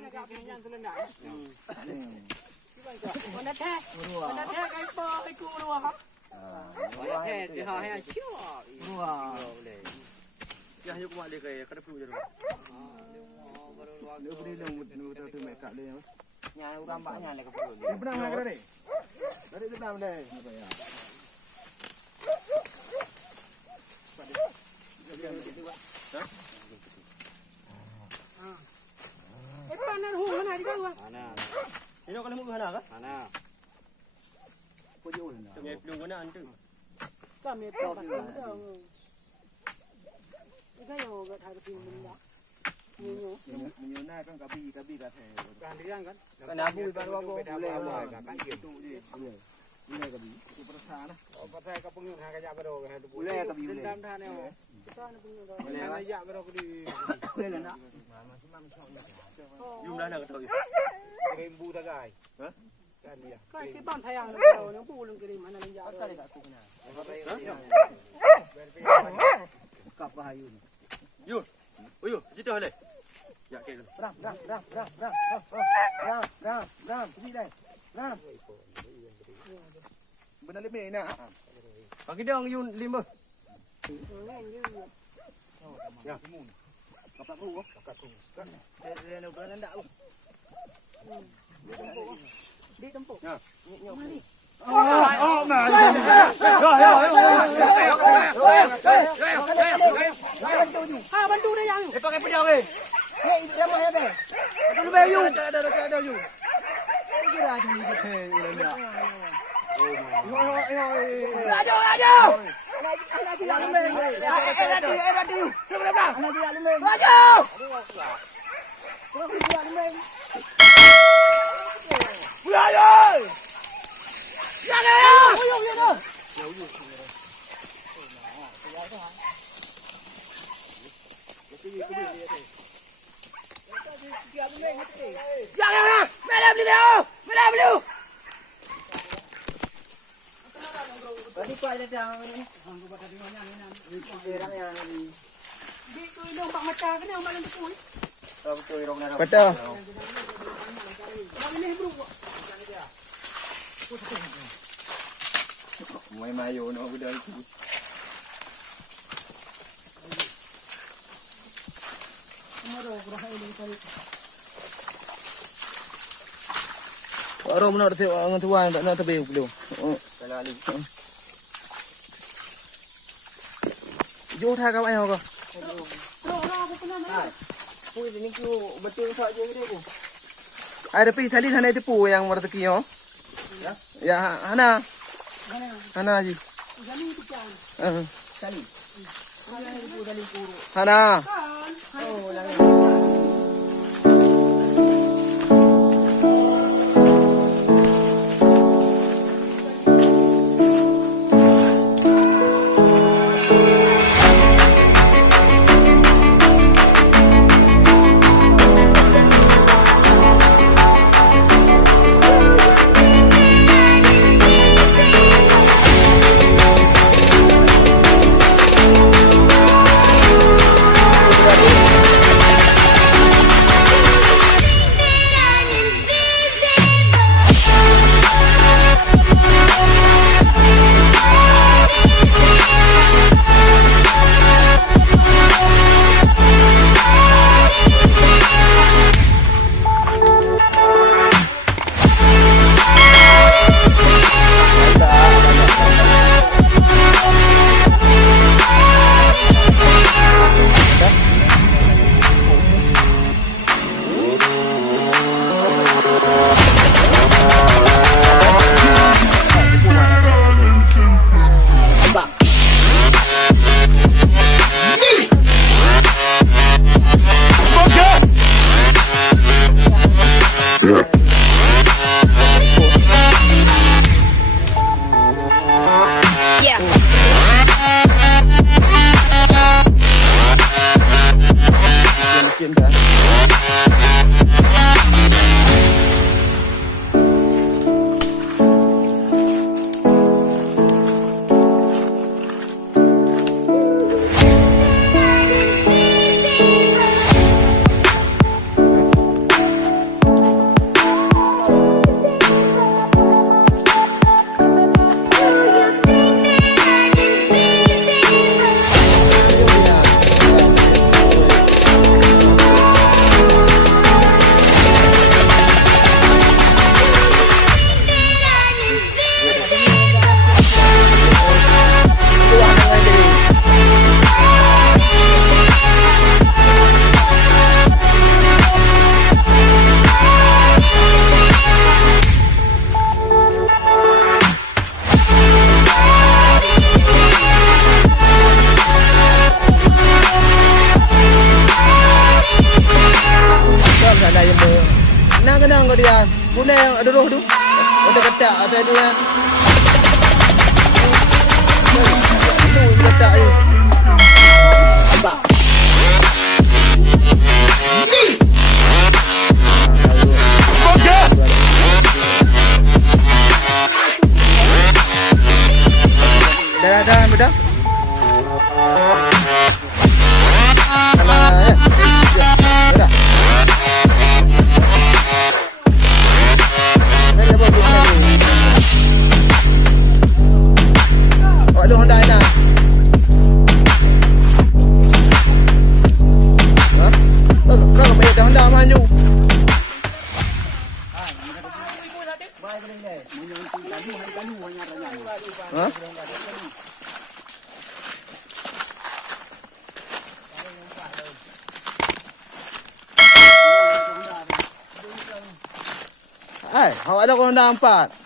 yang kelendak. Mana teh? Mana teh kai po kai ku lu ah. Mana teh dia hai ciu. Wah. Ya hanya kuat dia kai kada perlu je. Dia beri yang mudah tu mereka dia. Nya orang baknya le kapur. Dia pernah nak kada ni? Dari tu pernah deh. Panan hu mana di kau? Mana? Ini kalau mau mana kan? Mana? Pojok ni. Kami belum guna antu. Kami tahu kan. Ini yo kat hari ini. Menyo na kan kabi kat hai. Kan riang kan? Kan abu baru aku boleh kan gitu je. Boleh kabi. Itu perasaan. Oh, pasal kapung ni nak ajak baru kan. Boleh kabi boleh. Dendam dah ni. Kita nak punya. Boleh ajak baru di. Boleh nak. Jumlah nak tahu. Rimbu tak kai. Hah? Kan dia. Kai ke ban thayang tahu ni pulung kirim mana ni jak. Tak aku kena. Kap bahayu ni. Yun. Oyo, kita hale. Ya ke. Ram. Pergi dah. Ram. Benar lebih nak. Bagi dia Yun 5. Ya. Kakak ku. Dia nak berendak lu. Di tempuk. Ya. Mari. Oh, mari. Ha, bantu dia yang. Pakai pedang ni. Hei, dia mau ada. Bantu dia you. Ada you. Kira ni ke ni. Tadi kau ada dah ni. Aku buat tadi mana ni? Orang yang ni. Di tu itu pak macam ni orang malam tu. Betul orang nak. Betul. Mana ni bro? Mai mayo no budak itu. Maro berapa ini tadi? Orang nak tengok orang tua nak tebing belum? Sekali. Jauh tak kau ayah kau? Aku pernah nak. Pui ini ku betul saja dia ku. Ada pi tali sana itu pu yang mereka yo. Ya. Ya, Hana. Hana ji. Jali itu kan. Tali. Hana. Oh, lagi. Nah kena kau dia. Mulai yang ada roh tu. Ada ketak atas tu kan. Itu ketak ni. Apa? Dah betul. Awak ada Honda 4.